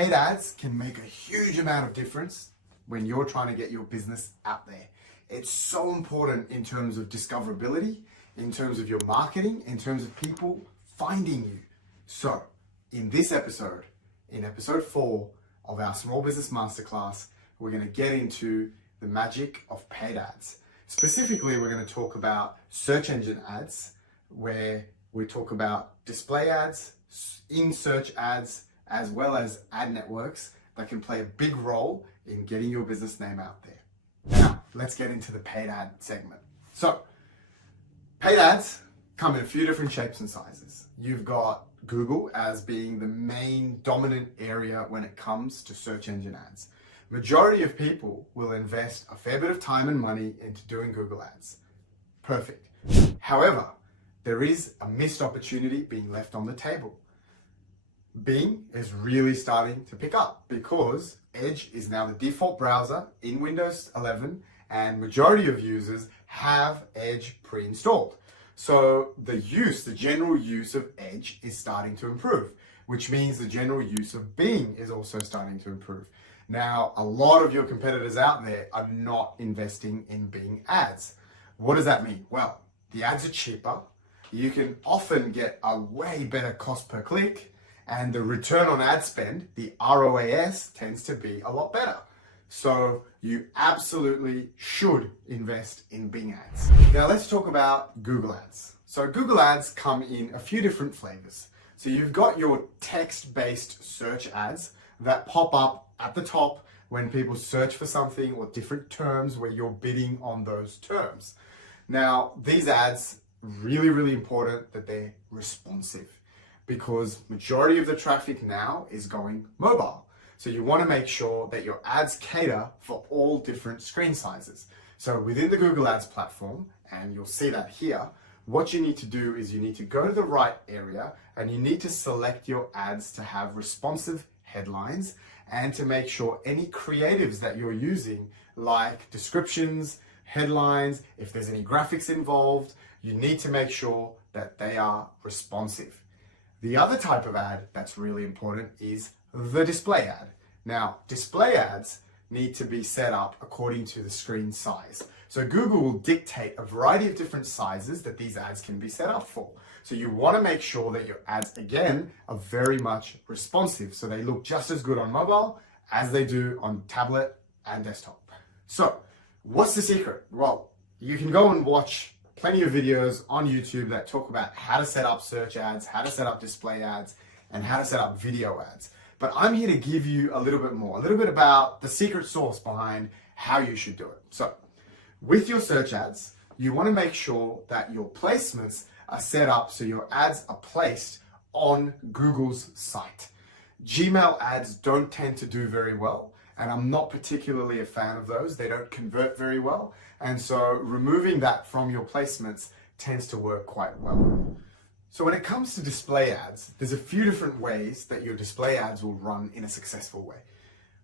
paid ads can make a huge amount of difference when you're trying to get your business out there. It's so important in terms of discoverability, in terms of your marketing, in terms of people finding you. So in this episode, in episode 4 of our Small Business Masterclass, we're going to get into the magic of paid ads. Specifically, we're going to talk about search engine ads, where we talk about display ads, in-search ads, as well as ad networks that can play a big role in getting your business name out there. Now, let's get into the paid ad segment. So, paid ads come in a few different shapes and sizes. You've got Google as being the main dominant area when it comes to search engine ads. Majority of people will invest a fair bit of time and money into doing Google ads. Perfect. However, there is a missed opportunity being left on the table. Bing is really starting to pick up because Edge is now the default browser in Windows 11 and majority of users have Edge pre-installed. So the general use of Edge is starting to improve, which means the general use of Bing is also starting to improve. Now, a lot of your competitors out there are not investing in Bing ads. What does that mean? Well, the ads are cheaper. You can often get a way better cost per click, and the return on ad spend, the ROAS, tends to be a lot better. So you absolutely should invest in Bing ads. Now let's talk about Google ads. So Google ads come in a few different flavors. So you've got your text-based search ads that pop up at the top when people search for something or different terms where you're bidding on those terms. Now, these ads, really important that they're responsive because majority of the traffic now is going mobile. So you want to make sure that your ads cater for all different screen sizes. So within the Google Ads platform, and you'll see that here, what you need to do is you need to go to the right area and you need to select your ads to have responsive headlines and to make sure any creatives that you're using, like descriptions, headlines, if there's any graphics involved, you need to make sure that they are responsive. The other type of ad that's really important is the display ad. Now, display ads need to be set up according to the screen size. So Google will dictate a variety of different sizes that these ads can be set up for. So you want to make sure that your ads, again, are very much responsive. So they look just as good on mobile as they do on tablet and desktop. So what's the secret? Well, you can go and watch plenty of videos on YouTube that talk about how to set up search ads, how to set up display ads, and how to set up video ads. But I'm here to give you a little bit more, a little bit about the secret sauce behind how you should do it. So with your search ads, you want to make sure that your placements are set up so your ads are placed on Google's site. Gmail ads don't tend to do very well, and I'm not particularly a fan of those. They don't convert very well. And so removing that from your placements tends to work quite well. So when it comes to display ads, there's a few different ways that your display ads will run in a successful way.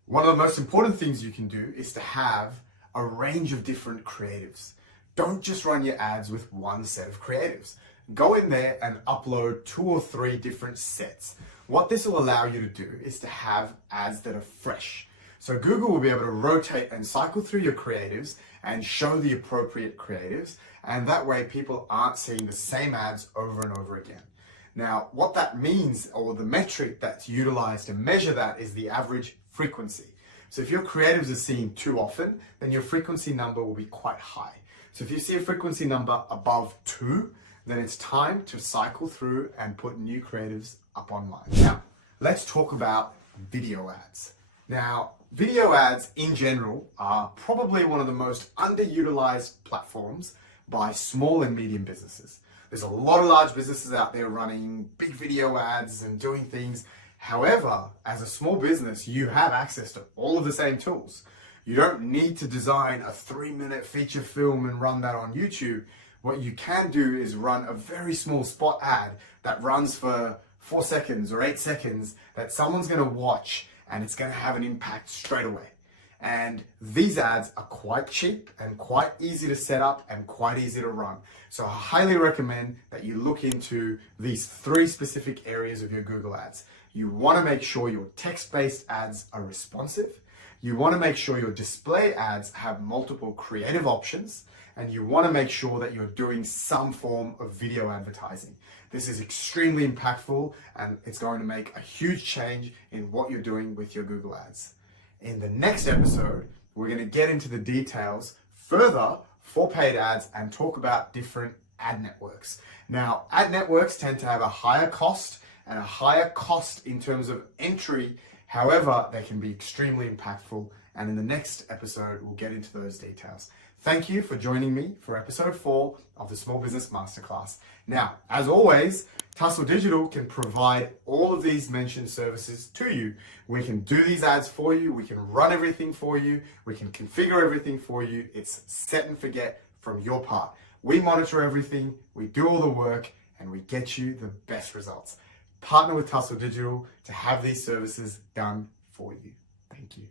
One of the most important things you can do is to have a range of different creatives. Don't just run your ads with one set of creatives. Go in there and upload 2 or 3 different sets. What this will allow you to do is to have ads that are fresh. So Google will be able to rotate and cycle through your creatives and show the appropriate creatives, and that way people aren't seeing the same ads over and over again. Now, what that means, or the metric that's utilized to measure that, is the average frequency. So if your creatives are seen too often, then your frequency number will be quite high. So if you see a frequency number above 2, then it's time to cycle through and put new creatives up online. Now, let's talk about video ads. Now, video ads in general are probably one of the most underutilized platforms by small and medium businesses. There's a lot of large businesses out there running big video ads and doing things. However, as a small business, you have access to all of the same tools. You don't need to design a 3-minute feature film and run that on YouTube. What you can do is run a very small spot ad that runs for 4 seconds or 8 seconds that someone's going to watch, and it's going to have an impact straight away. And these ads are quite cheap and quite easy to set up and quite easy to run. So I highly recommend that you look into these 3 specific areas of your Google ads. You want to make sure your text-based ads are responsive. You want to make sure your display ads have multiple creative options, and you want to make sure that you're doing some form of video advertising. This is extremely impactful, and it's going to make a huge change in what you're doing with your Google ads. In the next episode, we're going to get into the details further for paid ads and talk about different ad networks. Now, ad networks tend to have a higher cost and a higher cost in terms of entry. However, they can be extremely impactful. And in the next episode, we'll get into those details. Thank you for joining me for episode 4 of the Small Business Masterclass. Now, as always, Tussle Digital can provide all of these mentioned services to you. We can do these ads for you. We can run everything for you. We can configure everything for you. It's set and forget from your part. We monitor everything. We do all the work, and we get you the best results. Partner with Tussle Digital to have these services done for you. Thank you.